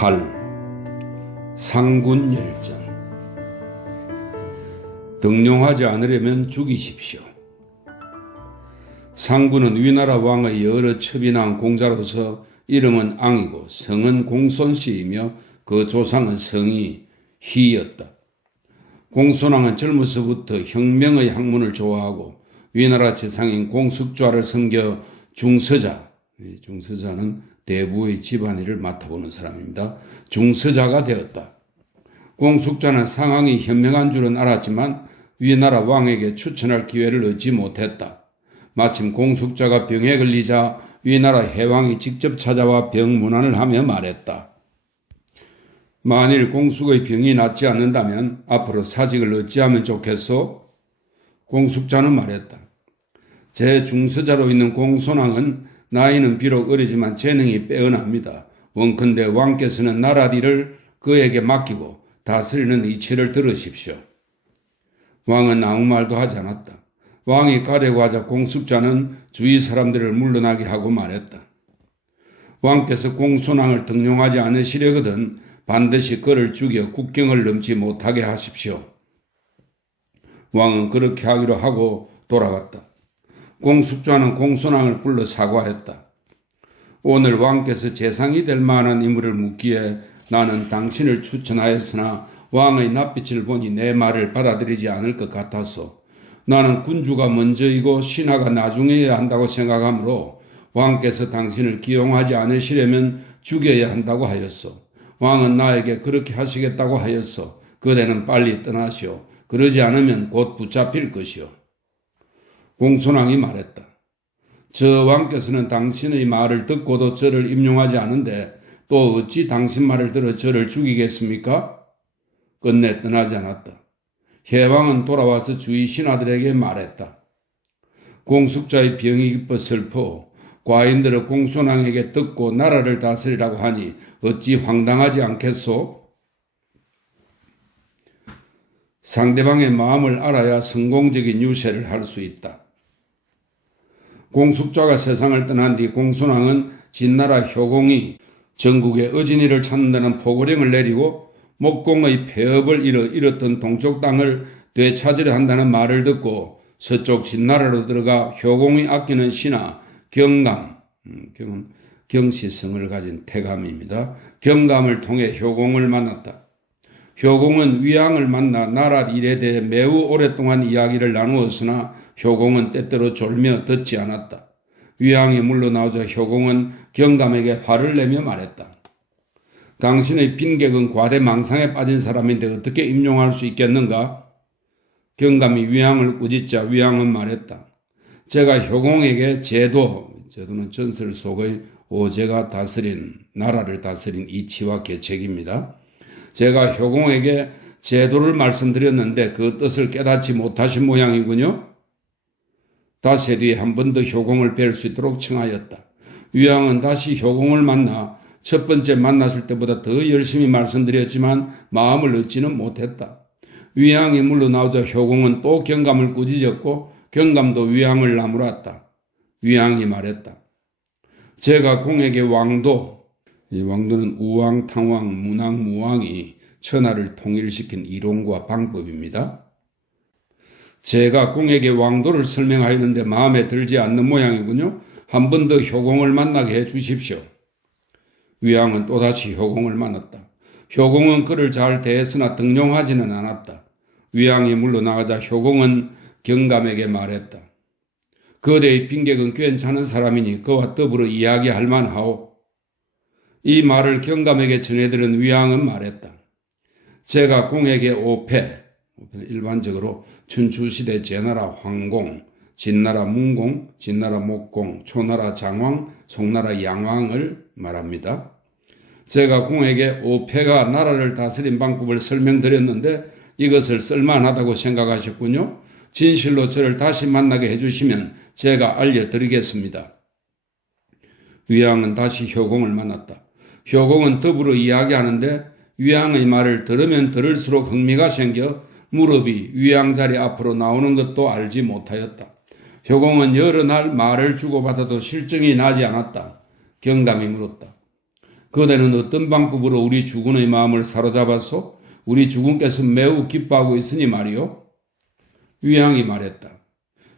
8. 상군 열전. 등용하지 않으려면 죽이십시오. 상군은 위나라 왕의 여러 첩이난 공자로서 이름은 앙이고 성은 공손씨이며 그 조상은 성이 희였다. 공손왕은 젊어서부터 혁명의 학문을 좋아하고 위나라 재상인 공숙좌를 섬겨 중서자는 대부의 집안일을 맡아보는 사람입니다. 중서자가 되었다. 공숙좌는 상황이 현명한 줄은 알았지만 위나라 왕에게 추천할 기회를 얻지 못했다. 마침 공숙좌가 병에 걸리자 위나라 해왕이 직접 찾아와 병 문안을 하며 말했다. 만일 공숙의 병이 낫지 않는다면 앞으로 사직을 어찌하면 좋겠소? 공숙좌는 말했다. 제 중서자로 있는 공손왕은 나이는 비록 어리지만 재능이 빼어납니다. 원컨대 왕께서는 나라리를 그에게 맡기고 다스리는 이치를 들으십시오. 왕은 아무 말도 하지 않았다. 왕이 가려고 하자 공숙좌는 주위 사람들을 물러나게 하고 말했다. 왕께서 공손왕을 등용하지 않으시려거든 반드시 그를 죽여 국경을 넘지 못하게 하십시오. 왕은 그렇게 하기로 하고 돌아갔다. 공숙좌는 공손왕을 불러 사과했다. 오늘 왕께서 재상이 될 만한 인물을 묻기에 나는 당신을 추천하였으나 왕의 낯빛을 보니 내 말을 받아들이지 않을 것 같아서 나는 군주가 먼저이고 신하가 나중에야 한다고 생각하므로 왕께서 당신을 기용하지 않으시려면 죽여야 한다고 하였소. 왕은 나에게 그렇게 하시겠다고 하였소. 그대는 빨리 떠나시오. 그러지 않으면 곧 붙잡힐 것이오. 공손왕이 말했다. 저 왕께서는 당신의 말을 듣고도 저를 임용하지 않은데 또 어찌 당신 말을 들어 저를 죽이겠습니까? 끝내 떠나지 않았다. 해왕은 돌아와서 주위 신하들에게 말했다. 공숙자의 병이 깊어 슬퍼 과인들은 공손왕에게 듣고 나라를 다스리라고 하니 어찌 황당하지 않겠소? 상대방의 마음을 알아야 성공적인 유세를 할 수 있다. 공숙좌가 세상을 떠난 뒤 공손왕은 진나라 효공이 전국에 어진이를 찾는다는 포고령을 내리고 목공의 폐업을 잃었던 동쪽 땅을 되찾으려 한다는 말을 듣고 서쪽 진나라로 들어가 효공이 아끼는 신하 경감, 경시성을 가진 태감입니다. 경감을 통해 효공을 만났다. 효공은 위왕을 만나 나라 일에 대해 매우 오랫동안 이야기를 나누었으나 효공은 때때로 졸며 듣지 않았다. 위왕이 물러나오자 효공은 경감에게 화를 내며 말했다. 당신의 빈객은 과대망상에 빠진 사람인데 어떻게 임용할 수 있겠는가? 경감이 위왕을 꾸짖자 위왕은 말했다. 제가 효공에게 제도는 전설 속의 오제가 나라를 다스린 이치와 계책입니다. 제가 효공에게 제도를 말씀드렸는데 그 뜻을 깨닫지 못하신 모양이군요. 다시 뒤에 한 번 더 효공을 뵐 수 있도록 청하였다. 위왕은 다시 효공을 만나 첫 번째 만났을 때보다 더 열심히 말씀드렸지만 마음을 얻지는 못했다. 위왕이 물러나오자 효공은 또 경감을 꾸짖었고 경감도 위왕을 나무랐다. 위왕이 말했다. 제가 공에게 이 왕도는 우왕, 탕왕, 문왕, 무왕이 천하를 통일시킨 이론과 방법입니다. 제가 공에게 왕도를 설명하였는데 마음에 들지 않는 모양이군요. 한 번 더 효공을 만나게 해 주십시오. 위왕은 또다시 효공을 만났다. 효공은 그를 잘 대했으나 등용하지는 않았다. 위왕이 물러나가자 효공은 경감에게 말했다. 거대의 빈객은 괜찮은 사람이니 그와 더불어 이야기할 만하오. 이 말을 경감에게 전해들은 위왕은 말했다. 제가 공에게 일반적으로 춘추시대 제나라 황공, 진나라 문공, 진나라 목공, 초나라 장왕, 송나라 양왕을 말합니다. 제가 공에게 오패가 나라를 다스린 방법을 설명드렸는데 이것을 쓸만하다고 생각하셨군요. 진실로 저를 다시 만나게 해주시면 제가 알려드리겠습니다. 위왕은 다시 효공을 만났다. 효공은 더불어 이야기하는데 위왕의 말을 들으면 들을수록 흥미가 생겨 무릎이 위왕 자리 앞으로 나오는 것도 알지 못하였다. 효공은 여러 날 말을 주고받아도 실증이 나지 않았다. 경감이 물었다. 그대는 어떤 방법으로 우리 주군의 마음을 사로잡아서 우리 주군께서 매우 기뻐하고 있으니 말이요. 위왕이 말했다.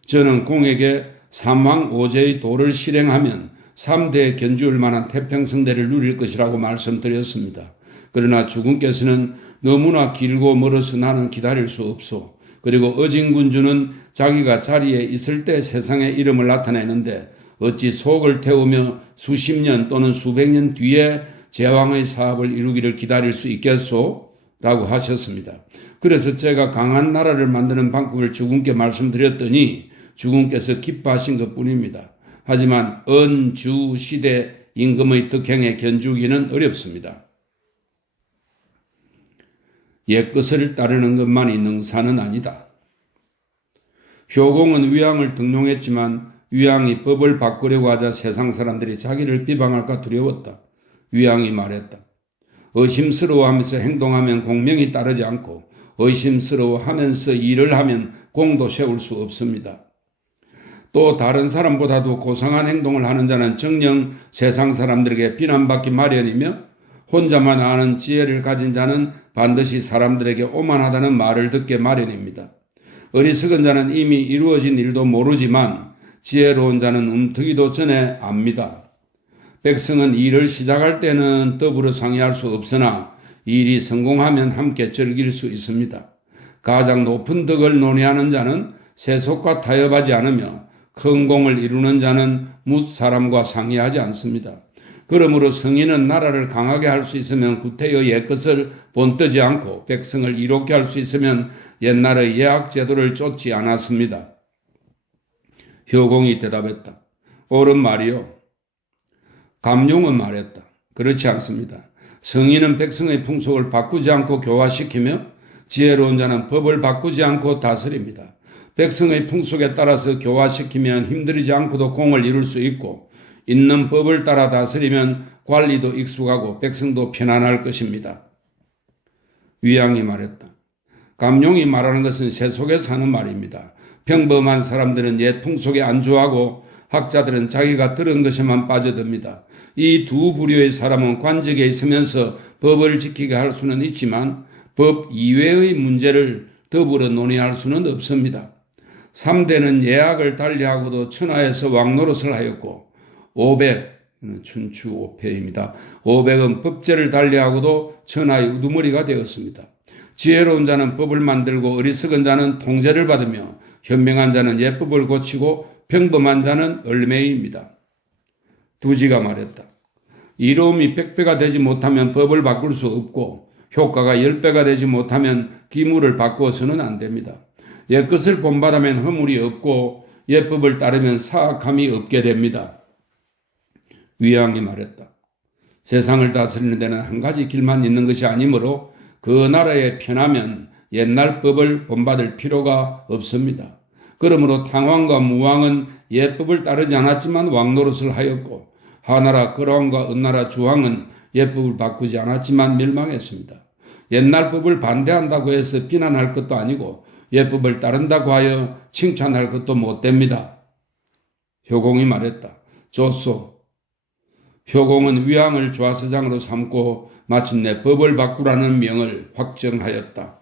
저는 공에게 삼왕 오제의 도를 실행하면 3대에 견주을 만한 태평성대를 누릴 것이라고 말씀드렸습니다. 그러나 주군께서는 너무나 길고 멀어서 나는 기다릴 수 없소. 그리고 어진군주는 자기가 자리에 있을 때 세상의 이름을 나타내는데 어찌 속을 태우며 수십 년 또는 수백 년 뒤에 제왕의 사업을 이루기를 기다릴 수 있겠소? 라고 하셨습니다. 그래서 제가 강한 나라를 만드는 방법을 주군께 말씀드렸더니 주군께서 기뻐하신 것뿐입니다. 하지만 은주 시대 임금의 덕행에 견주기는 어렵습니다. 옛것을 따르는 것만이 능사는 아니다. 효공은 위왕을 등용했지만 위왕이 법을 바꾸려고 하자 세상 사람들이 자기를 비방할까 두려웠다. 위왕이 말했다. 의심스러워하면서 행동하면 공명이 따르지 않고 의심스러워하면서 일을 하면 공도 세울 수 없습니다. 또 다른 사람보다도 고상한 행동을 하는 자는 정녕 세상 사람들에게 비난받기 마련이며 혼자만 아는 지혜를 가진 자는 반드시 사람들에게 오만하다는 말을 듣게 마련입니다. 어리석은 자는 이미 이루어진 일도 모르지만 지혜로운 자는 움트기도 전에 압니다. 백성은 일을 시작할 때는 더불어 상의할 수 없으나 일이 성공하면 함께 즐길 수 있습니다. 가장 높은 덕을 논의하는 자는 세속과 타협하지 않으며 큰 공을 이루는 자는 뭇 사람과 상의하지 않습니다. 그러므로 성인은 나라를 강하게 할 수 있으면 구태의 옛것을 본떠지 않고 백성을 이롭게 할 수 있으면 옛날의 예학 제도를 쫓지 않았습니다. 효공이 대답했다. 옳은 말이요. 감룡은 말했다. 그렇지 않습니다. 성인은 백성의 풍속을 바꾸지 않고 교화시키며 지혜로운 자는 법을 바꾸지 않고 다스립니다. 백성의 풍속에 따라서 교화시키면 힘들이지 않고도 공을 이룰 수 있고 있는 법을 따라 다스리면 관리도 익숙하고 백성도 편안할 것입니다. 위왕이 말했다. 감룡이 말하는 것은 세속에서 하는 말입니다. 평범한 사람들은 옛 풍속에 안주하고 학자들은 자기가 들은 것에만 빠져듭니다. 이 두 부류의 사람은 관직에 있으면서 법을 지키게 할 수는 있지만 법 이외의 문제를 더불어 논의할 수는 없습니다. 3대는 예학을 달리하고도 천하에서 왕노릇을 하였고 500, 춘추 5패입니다. 500은 법제를 달리하고도 천하의 우두머리가 되었습니다. 지혜로운 자는 법을 만들고 어리석은 자는 통제를 받으며 현명한 자는 예법을 고치고 평범한 자는 얼매입니다. 두지가 말했다. 이로움이 100배가 되지 못하면 법을 바꿀 수 없고 효과가 10배가 되지 못하면 기물을 바꾸어서는 안 됩니다. 옛것을 본받으면 허물이 없고 옛법을 따르면 사악함이 없게 됩니다. 위왕이 말했다. 세상을 다스리는 데는 한 가지 길만 있는 것이 아니므로 그 나라에 편하면 옛날 법을 본받을 필요가 없습니다. 그러므로 탕왕과 무왕은 옛법을 따르지 않았지만 왕노릇을 하였고 하나라 거왕과 은나라 주왕은 옛법을 바꾸지 않았지만 멸망했습니다. 옛날 법을 반대한다고 해서 비난할 것도 아니고 옛법을 따른다고 하여 칭찬할 것도 못됩니다. 효공이 말했다. 좋소. 효공은 위왕을 좌서장으로 삼고 마침내 법을 바꾸라는 명을 확정하였다.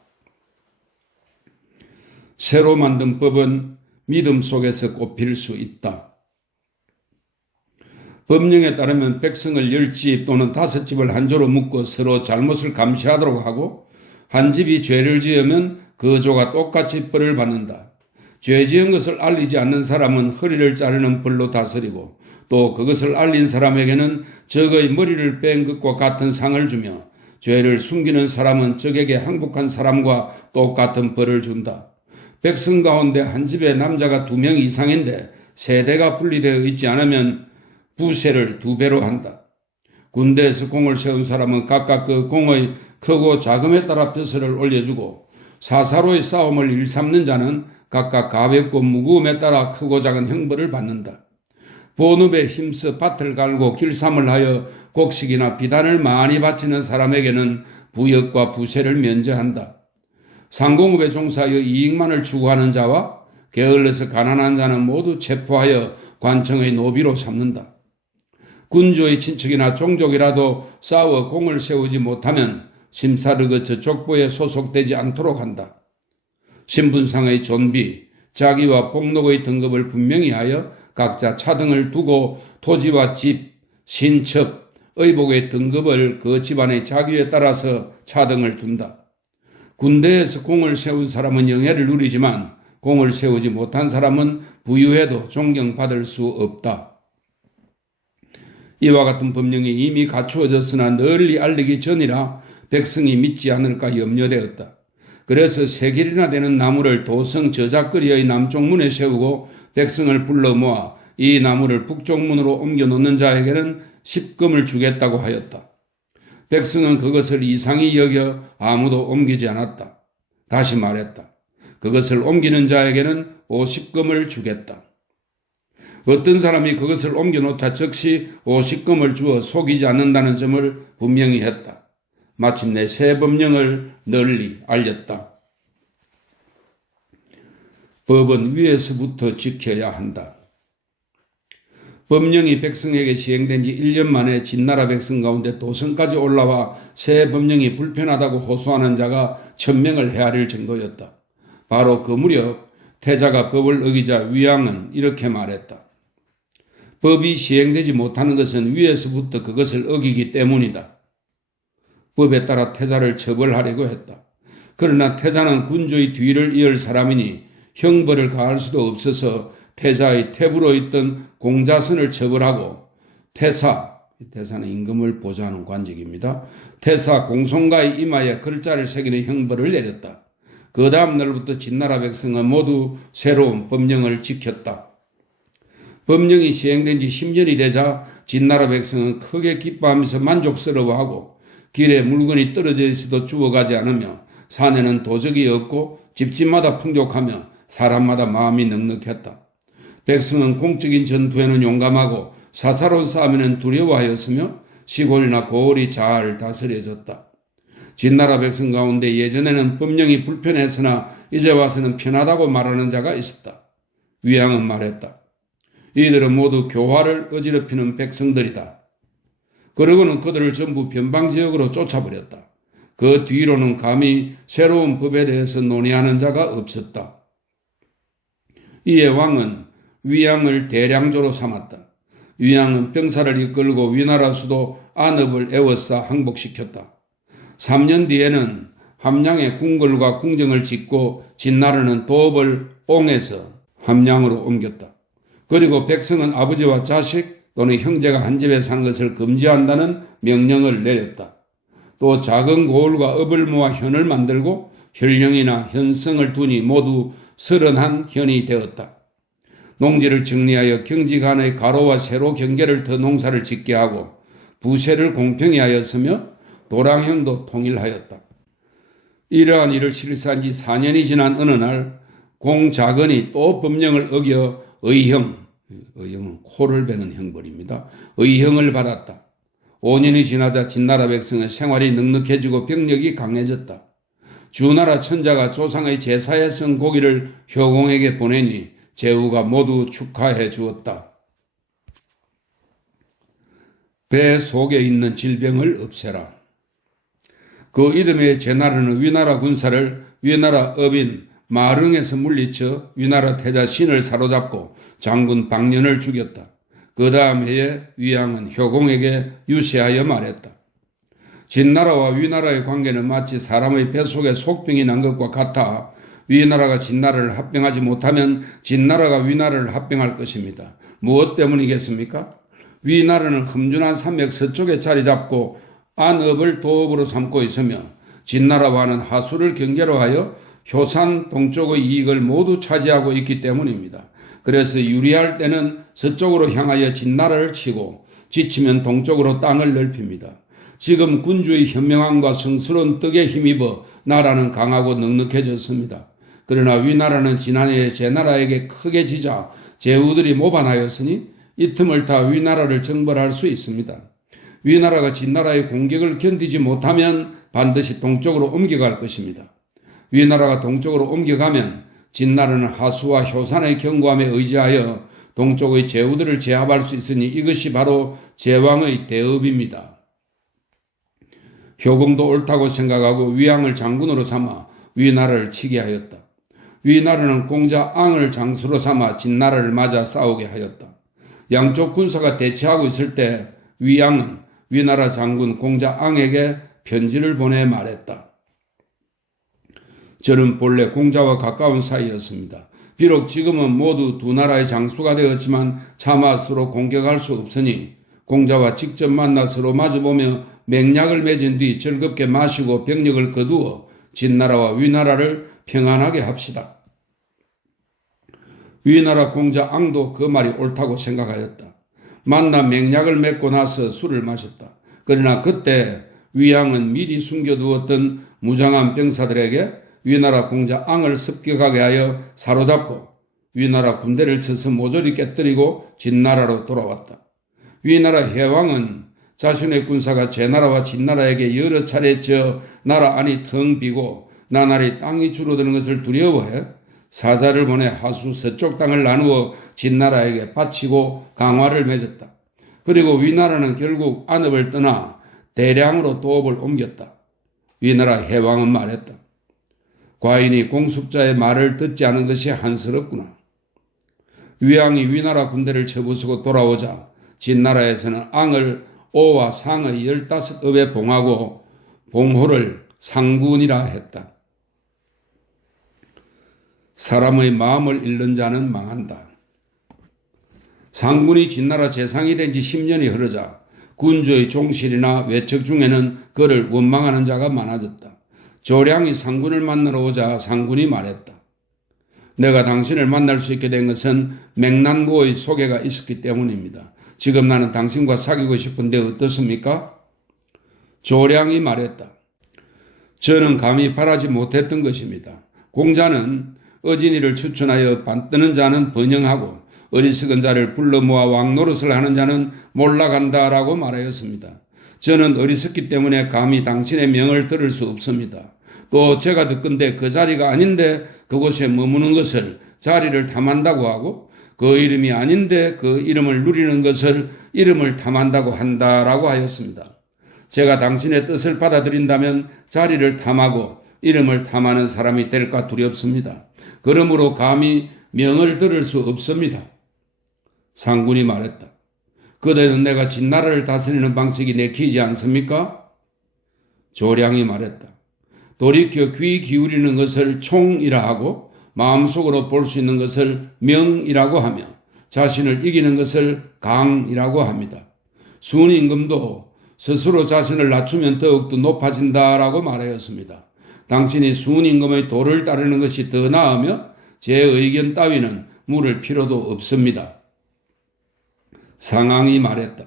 새로 만든 법은 믿음 속에서 꼽힐 수 있다. 법령에 따르면 백성을 10집 또는 5집을 한 조로 묶어 서로 잘못을 감시하도록 하고 한 집이 죄를 지으면 그 조가 똑같이 벌을 받는다. 죄 지은 것을 알리지 않는 사람은 허리를 자르는 벌로 다스리고 또 그것을 알린 사람에게는 적의 머리를 뺀 것과 같은 상을 주며 죄를 숨기는 사람은 적에게 항복한 사람과 똑같은 벌을 준다. 백성 가운데 한 집에 남자가 2명 이상인데 세대가 분리되어 있지 않으면 부세를 2배로 한다. 군대에서 공을 세운 사람은 각각 그 공의 크고 작음에 따라 벼슬을 올려주고 사사로의 싸움을 일삼는 자는 각각 가볍고 무거움에 따라 크고 작은 형벌을 받는다. 본업에 힘써 밭을 갈고 길삼을 하여 곡식이나 비단을 많이 바치는 사람에게는 부역과 부세를 면제한다. 상공업에 종사하여 이익만을 추구하는 자와 게을러서 가난한 자는 모두 체포하여 관청의 노비로 삼는다. 군주의 친척이나 종족이라도 싸워 공을 세우지 못하면 심사를 거쳐 족보에 소속되지 않도록 한다. 신분상의 존비, 자기와 복록의 등급을 분명히 하여 각자 차등을 두고 토지와 집, 신첩, 의복의 등급을 그 집안의 자규에 따라서 차등을 둔다. 군대에서 공을 세운 사람은 영예를 누리지만 공을 세우지 못한 사람은 부유해도 존경받을 수 없다. 이와 같은 법령이 이미 갖추어졌으나 널리 알리기 전이라 백성이 믿지 않을까 염려되었다. 그래서 3길이나 되는 나무를 도성 저작거리의 남쪽문에 세우고 백성을 불러 모아 이 나무를 북쪽문으로 옮겨 놓는 자에게는 10금을 주겠다고 하였다. 백성은 그것을 이상히 여겨 아무도 옮기지 않았다. 다시 말했다. 그것을 옮기는 자에게는 50금을 주겠다. 어떤 사람이 그것을 옮겨놓자 즉시 50금을 주어 속이지 않는다는 점을 분명히 했다. 마침내 새 법령을 널리 알렸다. 법은 위에서부터 지켜야 한다. 법령이 백성에게 시행된 지 1년 만에 진나라 백성 가운데 도성까지 올라와 새 법령이 불편하다고 호소하는 자가 1000명을 헤아릴 정도였다. 바로 그 무렵 태자가 법을 어기자 위왕은 이렇게 말했다. 법이 시행되지 못하는 것은 위에서부터 그것을 어기기 때문이다. 법에 따라 태자를 처벌하려고 했다. 그러나 태자는 군주의 뒤를 이을 사람이니 형벌을 가할 수도 없어서 태자의 탭으로 있던 공자선을 처벌하고 태사는 임금을 보좌하는 관직입니다. 태사 공손가의 이마에 글자를 새기는 형벌을 내렸다. 그 다음 날부터 진나라 백성은 모두 새로운 법령을 지켰다. 법령이 시행된 지 10년이 되자 진나라 백성은 크게 기뻐하면서 만족스러워하고 길에 물건이 떨어져 있어도 주워가지 않으며 산에는 도적이 없고 집집마다 풍족하며 사람마다 마음이 넉넉했다. 백성은 공적인 전투에는 용감하고 사사로운 싸움에는 두려워하였으며 시골이나 고을이 잘 다스려졌다. 진나라 백성 가운데 예전에는 법령이 불편했으나 이제 와서는 편하다고 말하는 자가 있었다. 위왕은 말했다. 이들은 모두 교화를 어지럽히는 백성들이다. 그러고는 그들을 전부 변방지역으로 쫓아버렸다. 그 뒤로는 감히 새로운 법에 대해서 논의하는 자가 없었다. 이에 왕은 위왕을 대량조로 삼았다. 위왕은 병사를 이끌고 위나라 수도 안읍을 에워싸 항복시켰다. 3년 뒤에는 함양에 궁궐과 궁정을 짓고 진나라는 도읍을 옹에서 함양으로 옮겼다. 그리고 백성은 아버지와 자식 또는 형제가 한 집에 사는 것을 금지한다는 명령을 내렸다. 또 작은 고을과 읍을 모아 현을 만들고 현령이나 현성을 두니 모두 31현이 되었다. 농지를 정리하여 경지 간의 가로와 세로 경계를 터 농사를 짓게 하고 부세를 공평히 하였으며 도량형도 통일하였다. 이러한 일을 실시한 지 4년이 지난 어느 날 공자건이 또 법령을 어겨 의형은 코를 베는 형벌입니다. 의형을 받았다. 5년이 지나자 진나라 백성의 생활이 넉넉해지고 병력이 강해졌다. 주나라 천자가 조상의 제사에 쓴 고기를 효공에게 보내니 제후가 모두 축하해 주었다. 배 속에 있는 질병을 없애라. 그 이듬해 제나라는 위나라 군사를 위나라 업인 마릉에서 물리쳐 위나라 태자 신을 사로잡고 장군 박년을 죽였다. 그 다음 해에 위왕은 효공에게 유세하여 말했다. 진나라와 위나라의 관계는 마치 사람의 뱃속에 속병이 난 것과 같아 위나라가 진나라를 합병하지 못하면 진나라가 위나라를 합병할 것입니다. 무엇 때문이겠습니까? 위나라는 험준한 산맥 서쪽에 자리 잡고 안읍을 도읍으로 삼고 있으며 진나라와는 하수를 경계로 하여 효산 동쪽의 이익을 모두 차지하고 있기 때문입니다. 그래서 유리할 때는 서쪽으로 향하여 진나라를 치고 지치면 동쪽으로 땅을 넓힙니다. 지금 군주의 현명함과 성스러운 떡에 힘입어 나라는 강하고 넉넉해졌습니다. 그러나 위나라는 지난해에 제나라에게 크게 지자 제후들이 모반하였으니 이 틈을 타 위나라를 정벌할 수 있습니다. 위나라가 진나라의 공격을 견디지 못하면 반드시 동쪽으로 옮겨갈 것입니다. 위나라가 동쪽으로 옮겨가면 진나라는 하수와 효산의 견고함에 의지하여 동쪽의 제후들을 제압할 수 있으니 이것이 바로 제왕의 대업입니다. 효공도 옳다고 생각하고 위왕을 장군으로 삼아 위나라를 치게 하였다. 위나라는 공자 앙을 장수로 삼아 진나라를 맞아 싸우게 하였다. 양쪽 군사가 대치하고 있을 때 위왕은 위나라 장군 공자 앙에게 편지를 보내 말했다. 저는 본래 공자와 가까운 사이였습니다. 비록 지금은 모두 두 나라의 장수가 되었지만 차마 서로 공격할 수 없으니 공자와 직접 만나 서로 마주보며 맹약을 맺은 뒤 즐겁게 마시고 병력을 거두어 진나라와 위나라를 평안하게 합시다. 위나라 공자 앙도 그 말이 옳다고 생각하였다. 만나 맹약을 맺고 나서 술을 마셨다. 그러나 그때 위왕은 미리 숨겨두었던 무장한 병사들에게 위나라 공자 앙을 습격하게 하여 사로잡고 위나라 군대를 쳐서 모조리 깨뜨리고 진나라로 돌아왔다. 위나라 해왕은 자신의 군사가 제나라와 진나라에게 여러 차례 저 나라 안이 텅 비고 나날이 땅이 줄어드는 것을 두려워해 사자를 보내 하수 서쪽 땅을 나누어 진나라에게 바치고 강화를 맺었다. 그리고 위나라는 결국 안읍을 떠나 대량으로 도읍을 옮겼다. 위나라 해왕은 말했다. 과인이 공숙자의 말을 듣지 않은 것이 한스럽구나. 위왕이 위나라 군대를 쳐부수고 돌아오자 진나라에서는 앙을 오와 상의 15읍에 봉하고 봉호를 상군이라 했다. 사람의 마음을 잃는 자는 망한다. 상군이 진나라 재상이 된 지 10년이 흐르자 군주의 종실이나 외척 중에는 그를 원망하는 자가 많아졌다. 조량이 상군을 만나러 오자 상군이 말했다. 내가 당신을 만날 수 있게 된 것은 맹난고의 소개가 있었기 때문입니다. 지금 나는 당신과 사귀고 싶은데 어떻습니까? 조량이 말했다. 저는 감히 바라지 못했던 것입니다. 공자는 어진이를 추천하여 반뜨는 자는 번영하고 어리석은 자를 불러 모아 왕노릇을 하는 자는 몰락한다라고 말하였습니다. 저는 어리석기 때문에 감히 당신의 명을 들을 수 없습니다. 또 제가 듣건대 그 자리가 아닌데 그곳에 머무는 것을 자리를 탐한다고 하고 그 이름이 아닌데 그 이름을 누리는 것을 이름을 탐한다고 한다라고 하였습니다. 제가 당신의 뜻을 받아들인다면 자리를 탐하고 이름을 탐하는 사람이 될까 두렵습니다. 그러므로 감히 명을 들을 수 없습니다. 상군이 말했다. 그대는 내가 진나라를 다스리는 방식이 내키지 않습니까? 조량이 말했다. 돌이켜 귀 기울이는 것을 총이라 하고 마음속으로 볼 수 있는 것을 명이라고 하며 자신을 이기는 것을 강이라고 합니다. 순임금도 스스로 자신을 낮추면 더욱더 높아진다라고 말하였습니다. 당신이 순임금의 도를 따르는 것이 더 나으며 제 의견 따위는 물을 필요도 없습니다. 상왕이 말했다.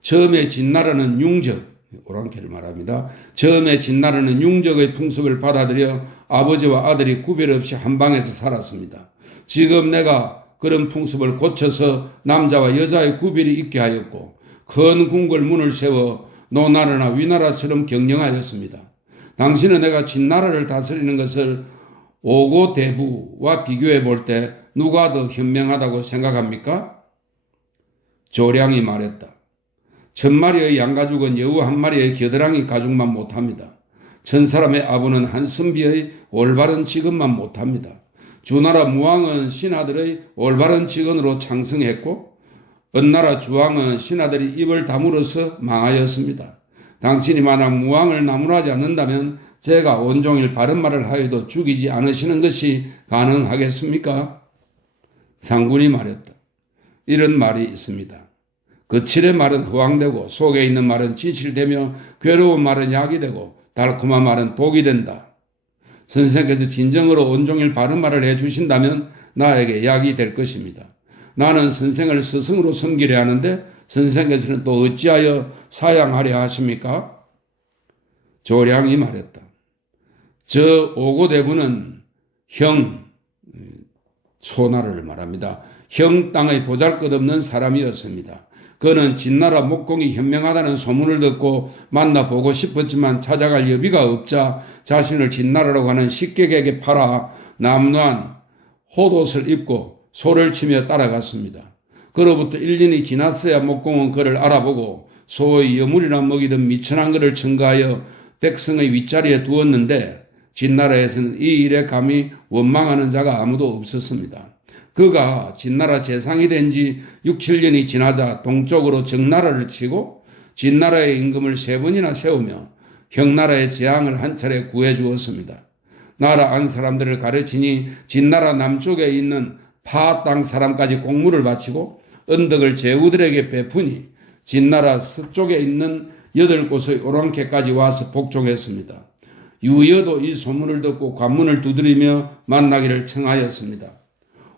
처음에 진나라는 융적, 오랑캐를 말합니다. 처음에 진나라는 융적의 풍습을 받아들여 아버지와 아들이 구별 없이 한 방에서 살았습니다. 지금 내가 그런 풍습을 고쳐서 남자와 여자의 구별이 있게 하였고 큰 궁궐 문을 세워 노나라나 위나라처럼 경영하였습니다. 당신은 내가 진나라를 다스리는 것을 오고대부와 비교해 볼 때 누가 더 현명하다고 생각합니까? 조량이 말했다. 1000마리의 양가죽은 여우 한 마리의 겨드랑이 가죽만 못합니다. 1000사람의 아부는 한선비의 올바른 직업만 못합니다. 주나라 무왕은 신하들의 올바른 직원으로 창성했고 은나라 주왕은 신하들이 입을 다물어서 망하였습니다. 당신이 만약 무왕을 나무라지 않는다면 제가 온종일 바른 말을 하여도 죽이지 않으시는 것이 가능하겠습니까? 상군이 말했다. 이런 말이 있습니다. 거칠의 말은 허황되고 속에 있는 말은 진실되며 괴로운 말은 약이 되고 달콤한 말은 독이 된다. 선생께서 진정으로 온종일 바른 말을 해주신다면 나에게 약이 될 것입니다. 나는 선생을 스승으로 섬기려 하는데 선생께서는 또 어찌하여 사양하려 하십니까? 조량이 말했다. 저 오고대부는 형, 초나를 말합니다. 형 땅의 보잘것없는 사람이었습니다. 그는 진나라 목공이 현명하다는 소문을 듣고 만나보고 싶었지만 찾아갈 여비가 없자 자신을 진나라로 가는 식객에게 팔아 남루한 홑옷을 입고 소를 치며 따라갔습니다. 그로부터 1년이 지났어야 목공은 그를 알아보고 소의 여물이나 먹이던 미천한 그를 첨가하여 백성의 윗자리에 두었는데 진나라에서는 이 일에 감히 원망하는 자가 아무도 없었습니다. 그가 진나라 재상이 된 지 6, 7년이 지나자 동쪽으로 정나라를 치고 진나라의 임금을 3번이나 세우며 형나라의 재앙을 한 차례 구해 주었습니다. 나라 안 사람들을 가르치니 진나라 남쪽에 있는 파 땅 사람까지 공물을 바치고 언덕을 제후들에게 베푸니 진나라 서쪽에 있는 8곳의 오랑캐까지 와서 복종했습니다. 유여도 이 소문을 듣고 관문을 두드리며 만나기를 청하였습니다.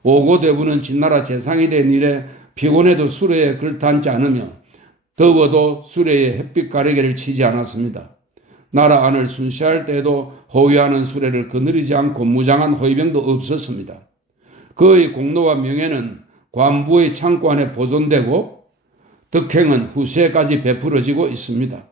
오고대부는 진나라 재상이 된 이래 피곤해도 수레에 걸터앉지 않으며 더워도 수레에 햇빛 가리개를 치지 않았습니다. 나라 안을 순시할 때에도 호위하는 수레를 거느리지 않고 무장한 호위병도 없었습니다. 그의 공로와 명예는 관부의 창고 안에 보존되고 덕행은 후세까지 베풀어지고 있습니다.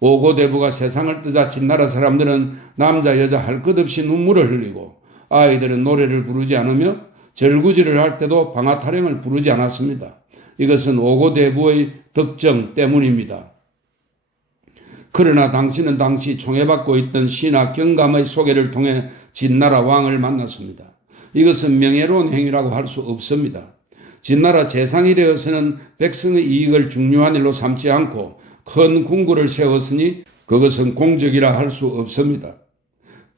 오고대부가 세상을 뜨자 진나라 사람들은 남자 여자 할 것 없이 눈물을 흘리고 아이들은 노래를 부르지 않으며 절구지를 할 때도 방아타령을 부르지 않았습니다. 이것은 오고대부의 덕정 때문입니다. 그러나 당신은 당시 총애받고 있던 신하 경감의 소개를 통해 진나라 왕을 만났습니다. 이것은 명예로운 행위라고 할 수 없습니다. 진나라 재상이 되어서는 백성의 이익을 중요한 일로 삼지 않고 큰 궁궐을 세웠으니 그것은 공적이라 할 수 없습니다.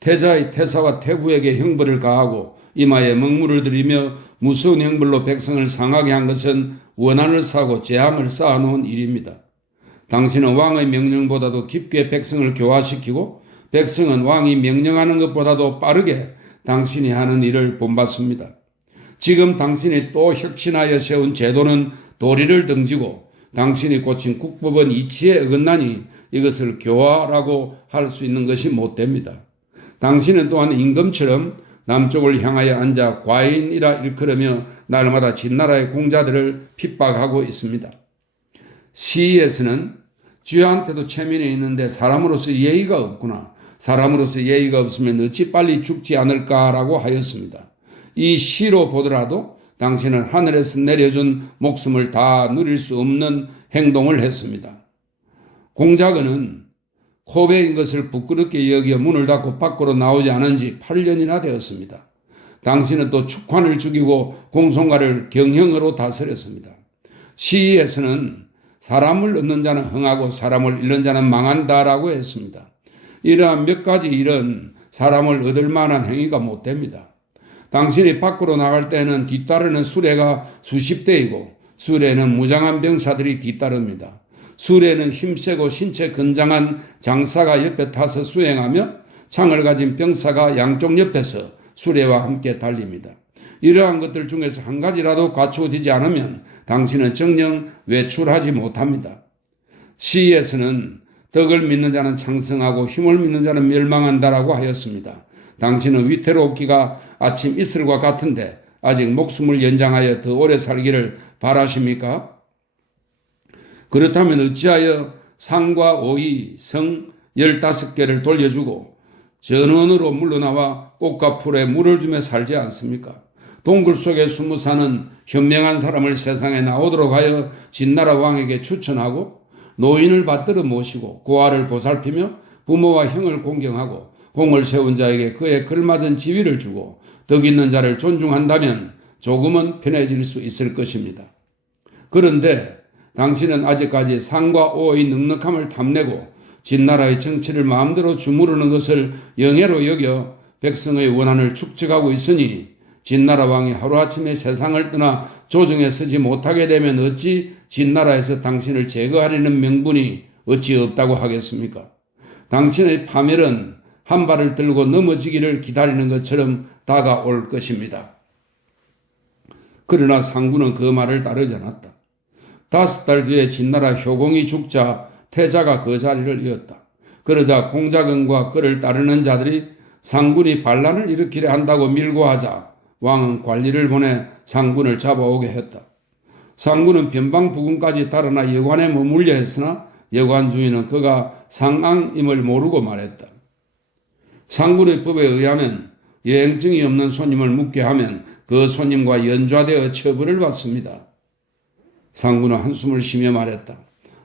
태자의 태사와 태후에게 형벌을 가하고 이마에 먹물을 들이며 무서운 형벌로 백성을 상하게 한 것은 원한을 사고 재앙을 쌓아놓은 일입니다. 당신은 왕의 명령보다도 깊게 백성을 교화시키고 백성은 왕이 명령하는 것보다도 빠르게 당신이 하는 일을 본받습니다. 지금 당신이 또 혁신하여 세운 제도는 도리를 등지고 당신이 고친 국법은 이치에 어긋나니 이것을 교화라고 할 수 있는 것이 못됩니다. 당신은 또한 임금처럼 남쪽을 향하여 앉아 과인이라 일컬으며 날마다 진나라의 공자들을 핍박하고 있습니다. 시에서는 쥐한테도 체면이 있는데 사람으로서 예의가 없구나. 사람으로서 예의가 없으면 어찌 빨리 죽지 않을까라고 하였습니다. 이 시로 보더라도 당신은 하늘에서 내려준 목숨을 다 누릴 수 없는 행동을 했습니다. 공자근은 코베인 것을 부끄럽게 여겨 문을 닫고 밖으로 나오지 않은 지 8년이나 되었습니다. 당신은 또 축환을 죽이고 공손가를 경형으로 다스렸습니다. 시에서는 사람을 얻는 자는 흥하고 사람을 잃는 자는 망한다라고 했습니다. 이러한 몇 가지 일은 사람을 얻을 만한 행위가 못됩니다. 당신이 밖으로 나갈 때는 뒤따르는 수레가 수십 대이고 수레는 무장한 병사들이 뒤따릅니다. 수레는 힘세고 신체 건장한 장사가 옆에 타서 수행하며 창을 가진 병사가 양쪽 옆에서 수레와 함께 달립니다. 이러한 것들 중에서 한 가지라도 갖추어지지 않으면 당신은 정녕 외출하지 못합니다. 시에서는 덕을 믿는 자는 창성하고 힘을 믿는 자는 멸망한다라고 하였습니다. 당신은 위태롭기가 아침 이슬과 같은데 아직 목숨을 연장하여 더 오래 살기를 바라십니까? 그렇다면 어찌하여 상과 오이, 성 15개를 돌려주고 전원으로 물러나와 꽃과 풀에 물을 주며 살지 않습니까? 동굴 속에 숨어 사는 현명한 사람을 세상에 나오도록 하여 진나라 왕에게 추천하고 노인을 받들어 모시고 고아를 보살피며 부모와 형을 공경하고 공을 세운 자에게 그에 걸맞은 지위를 주고 덕 있는 자를 존중한다면 조금은 편해질 수 있을 것입니다. 그런데 당신은 아직까지 상과 오의 넉넉함을 탐내고 진나라의 정치를 마음대로 주무르는 것을 영예로 여겨 백성의 원한을 축적하고 있으니 진나라 왕이 하루아침에 세상을 떠나 조정에 서지 못하게 되면 어찌 진나라에서 당신을 제거하려는 명분이 어찌 없다고 하겠습니까? 당신의 파멸은 한 발을 들고 넘어지기를 기다리는 것처럼 다가올 것입니다. 그러나 상군은 그 말을 따르지 않았다. 5달 뒤에 진나라 효공이 죽자 태자가 그 자리를 이었다. 그러자 공자근과 그를 따르는 자들이 상군이 반란을 일으키려 한다고 밀고 하자 왕은 관리를 보내 상군을 잡아오게 했다. 상군은 변방 부근까지 달아나 여관에 머물려 했으나 여관 주인은 그가 상앙임을 모르고 말했다. 상군의 법에 의하면 여행증이 없는 손님을 묵게 하면 그 손님과 연좌되어 처벌을 받습니다. 상군은 한숨을 쉬며 말했다.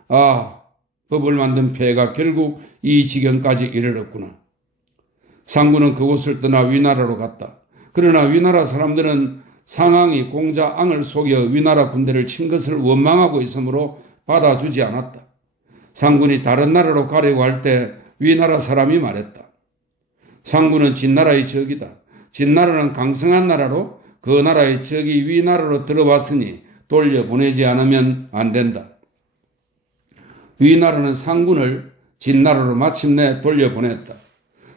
아, 법을 만든 폐해가 결국 이 지경까지 이르렀구나. 상군은 그곳을 떠나 위나라로 갔다. 그러나 위나라 사람들은 상황이 공자 앙을 속여 위나라 군대를 친 것을 원망하고 있으므로 받아주지 않았다. 상군이 다른 나라로 가려고 할 때 위나라 사람이 말했다. 상군은 진나라의 적이다. 진나라는 강성한 나라로 그 나라의 적이 위나라로 들어왔으니 돌려보내지 않으면 안 된다. 위나라는 상군을 진나라로 마침내 돌려보냈다.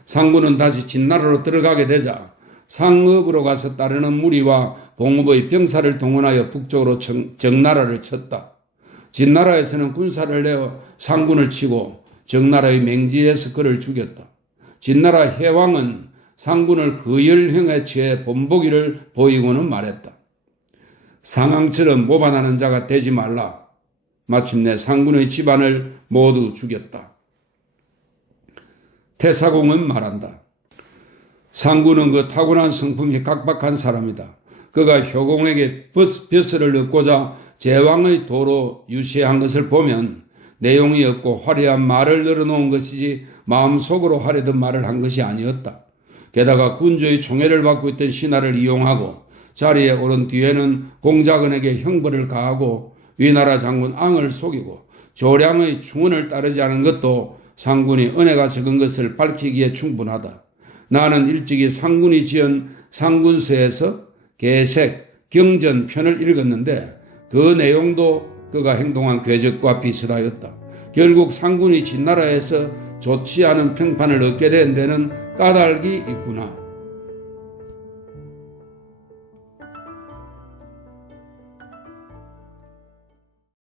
상군은 다시 진나라로 들어가게 되자 상읍으로 가서 따르는 무리와 봉업의 병사를 동원하여 북쪽으로 정나라를 쳤다. 진나라에서는 군사를 내어 상군을 치고 정나라의 맹지에서 그를 죽였다. 진나라 해왕은 상군을 거열형에 취해 본보기를 보이고는 말했다. 상왕처럼 모반하는 자가 되지 말라. 마침내 상군의 집안을 모두 죽였다. 태사공은 말한다. 상군은 그 타고난 성품이 각박한 사람이다. 그가 효공에게 벼슬을 얻고자 제왕의 도로 유시한 것을 보면 내용이 없고 화려한 말을 늘어놓은 것이지 마음속으로 하려던 말을 한 것이 아니었다. 게다가 군주의 총애를 받고 있던 신하를 이용하고 자리에 오른 뒤에는 공자근에게 형벌을 가하고 위나라 장군 앙을 속이고 조량의 충언을 따르지 않은 것도 상군이 은혜가 적은 것을 밝히기에 충분하다. 나는 일찍이 상군이 지은 상군서에서 계색, 경전편을 읽었는데 그 내용도 그가 행동한 궤적과 비슷하였다. 결국 상군이 진나라에서 좋지 않은 평판을 얻게 된 데는 까닭이 있구나.